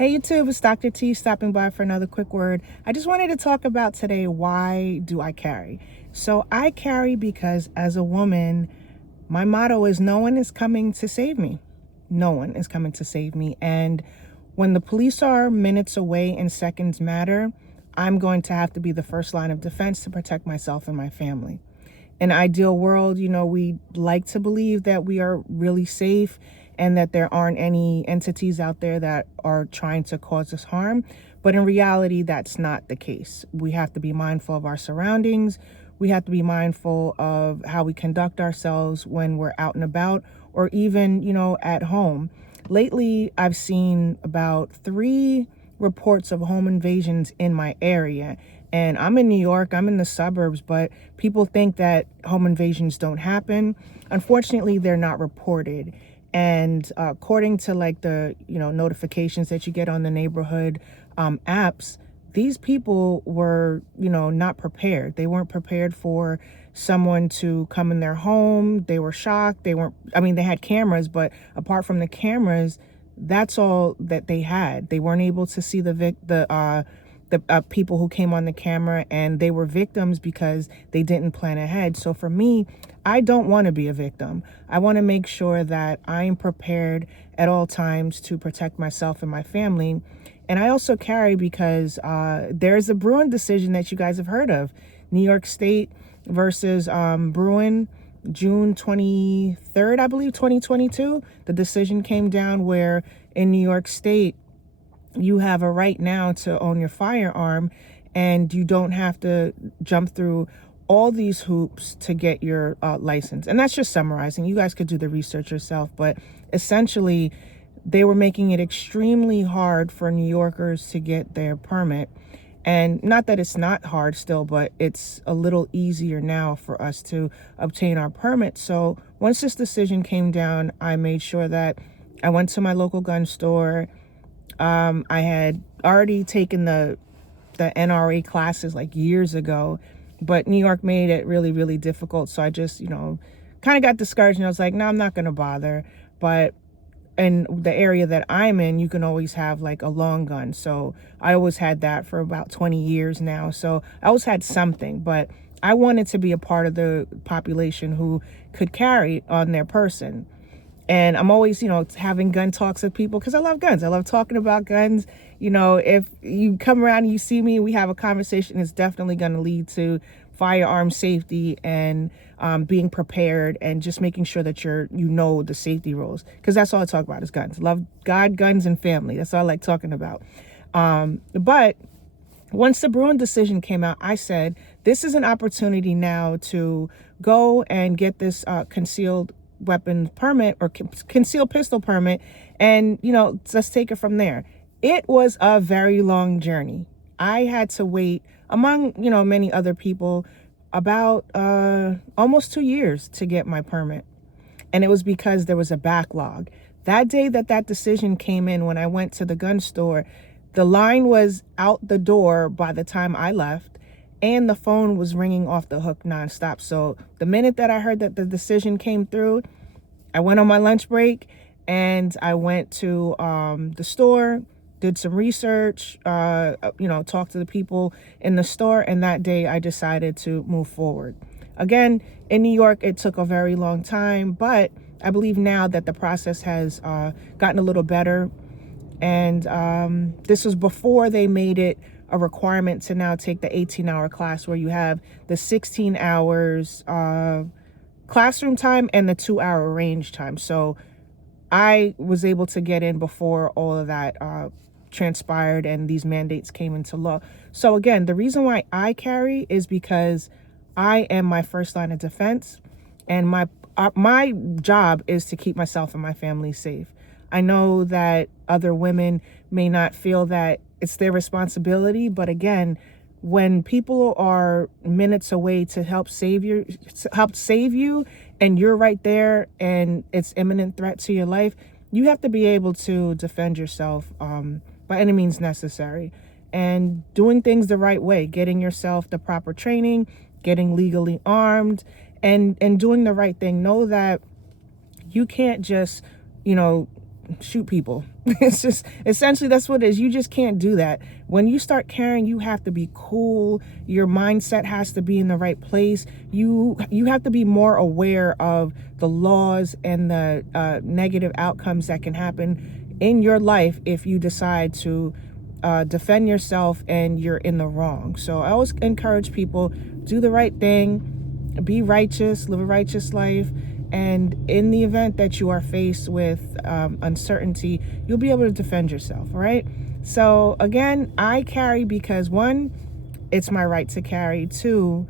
Hey YouTube, it's Dr. T stopping by for another quick word. I just wanted to talk about today, why do I carry? So I carry because as a woman, my motto is no one is coming to save me. No one is coming to save me. And when the police are minutes away and seconds matter, I'm going to have to be the first line of defense to protect myself and my family. In an ideal world, we like to believe that we are really safe and that there aren't any entities out there that are trying to cause us harm. But in reality, that's not the case. We have to be mindful of our surroundings. We have to be mindful of how we conduct ourselves when we're out and about, or even, at home. Lately, I've seen about 3 reports of home invasions in my area. And I'm in New York, I'm in the suburbs, but people think that home invasions don't happen. Unfortunately, they're not reported. And according to the notifications that you get on the neighborhood apps, these people were not prepared. They weren't prepared for someone to come in their home. They were shocked. They had cameras, but apart from the cameras, that's all that they had. They weren't able to see the people who came on the camera, and they were victims because they didn't plan ahead. So for me, I don't want to be a victim. I want to make sure that I'm prepared at all times to protect myself and my family. And I also carry because there's a Bruin decision that you guys have heard of. New York State versus Bruin, June 23rd, I believe, 2022. The decision came down where in New York State, you have a right now to own your firearm, and you don't have to jump through all these hoops to get your license. And that's just summarizing. You guys could do the research yourself, but essentially they were making it extremely hard for New Yorkers to get their permit. And not that it's not hard still, but it's a little easier now for us to obtain our permit. So once this decision came down, I made sure that I went to my local gun store. I had already taken the NRA classes years ago, but New York made it really, really difficult. So I just, kind of got discouraged, and I was like, no, I'm not going to bother. But in the area that I'm in, you can always have a long gun. So I always had that for about 20 years now. So I always had something, but I wanted to be a part of the population who could carry on their person. And I'm always, having gun talks with people because I love guns. I love talking about guns. If you come around and you see me, we have a conversation, it's definitely going to lead to firearm safety and being prepared and just making sure that the safety rules. Because that's all I talk about is guns. Love God, guns, and family. That's all I like talking about. But once the Bruin decision came out, I said, this is an opportunity now to go and get this concealed weapon permit or concealed pistol permit, and let's take it from there. It was a very long journey. I had to wait, among many other people, about almost 2 years to get my permit, and it was because there was a backlog. That day that decision came in, when I went to the gun store, the line was out the door by the time I left, and the phone was ringing off the hook nonstop. So the minute that I heard that the decision came through, I went on my lunch break and I went to the store, did some research, talked to the people in the store. And that day I decided to move forward. Again, in New York, it took a very long time, but I believe now that the process has gotten a little better. And this was before they made it a requirement to now take the 18-hour class, where you have the 16 hours classroom time and the 2-hour range time. So I was able to get in before all of that transpired and these mandates came into law. So again, the reason why I carry is because I am my first line of defense, and my job is to keep myself and my family safe. I know that other women may not feel that it's their responsibility, but again, when people are minutes away to help save you, and you're right there and it's imminent threat to your life, you have to be able to defend yourself by any means necessary, and doing things the right way, getting yourself the proper training, getting legally armed, and doing the right thing. Know that you can't just, shoot people. It's just essentially that's what it is. You just can't do that. When you start carrying, you have to be cool. Your mindset has to be in the right place. You have to be more aware of the laws and the negative outcomes that can happen in your life if you decide to defend yourself and you're in the wrong. So I always encourage people, do the right thing, be righteous, live a righteous life. And in the event that you are faced with uncertainty, you'll be able to defend yourself, all right? So again, I carry because 1, it's my right to carry. 2,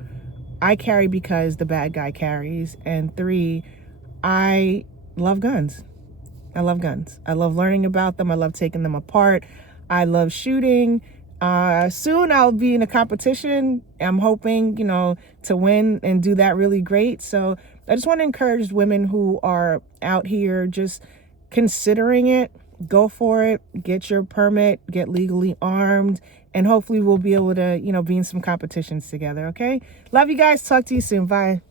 I carry because the bad guy carries. And 3, I love guns. I love guns. I love learning about them. I love taking them apart. I love shooting. Soon I'll be in a competition. I'm hoping, to win and do that really great. So I just want to encourage women who are out here just considering it, go for it, get your permit, get legally armed, and hopefully we'll be able to, be in some competitions together. Okay. Love you guys. Talk to you soon. Bye.